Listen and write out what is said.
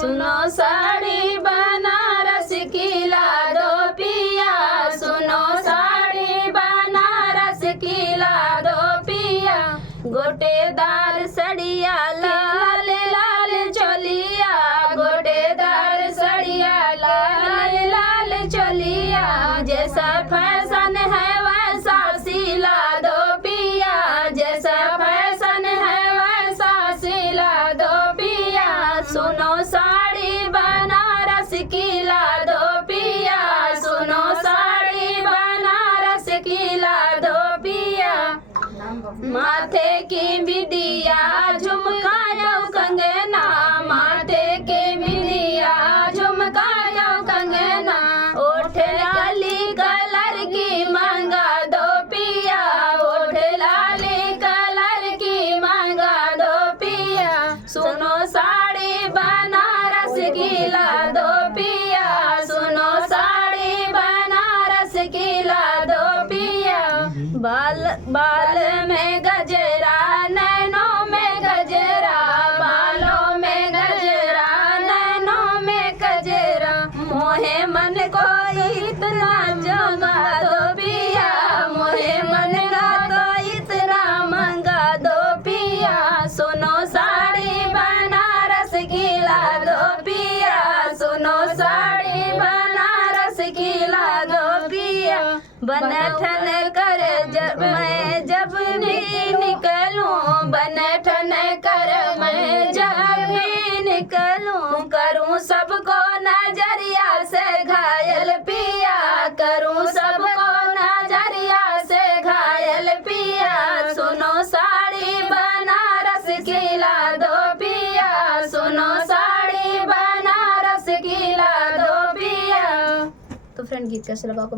सुनो साड़ी बनारस की ला दो पिया, सुनो साड़ी बनारस की ला दो पिया। गोटेदार सड़िया लाल लाल चोलिया, गोटेदार सड़िया लाल लाल चोलिया। जैसा फैशन है वैसा सिला दो पिया, जैसा फैशन है वैसा सिला दो पिया। सुनो साड़ी बनारस की ला दो पिया, सुनो साड़ी बनारस की ला दो पिया। माथे की बिंदिया झुमकायो कंगना, माथे के बिंदिया झुमकायो कंगना। ओठ लाली कलर की मांगा दो पिया, ओठ लाली कलर की मांगा दो पिया। सुनो साड़ी बनारस की ला दो पिया, सुनो साड़ी बनारस की ला दो पिया। बाल में गजरा नैनों में गजरा, बालों में गजरा नैनों में गजरा। मोहे मन को इतना जमा दो पिया, मोहे मन को इतना मंगा दो पिया। सुनो साड़ी बनारस की ला दो पिया, सुनो साड़ी बनारस की ला दो पिया। बनठन कर मैं जब भी निकलूं, बनठन कर मैं जब भी निकलूं। करूं सबको नजरिया से घायल पिया, करूं सबको नजरिया से घायल पिया। सुनो साड़ी बनारस की ला दो पिया, सुनो साड़ी बनारस की ला दो पिया। तो फ्रेंड गीत कैसे लगा?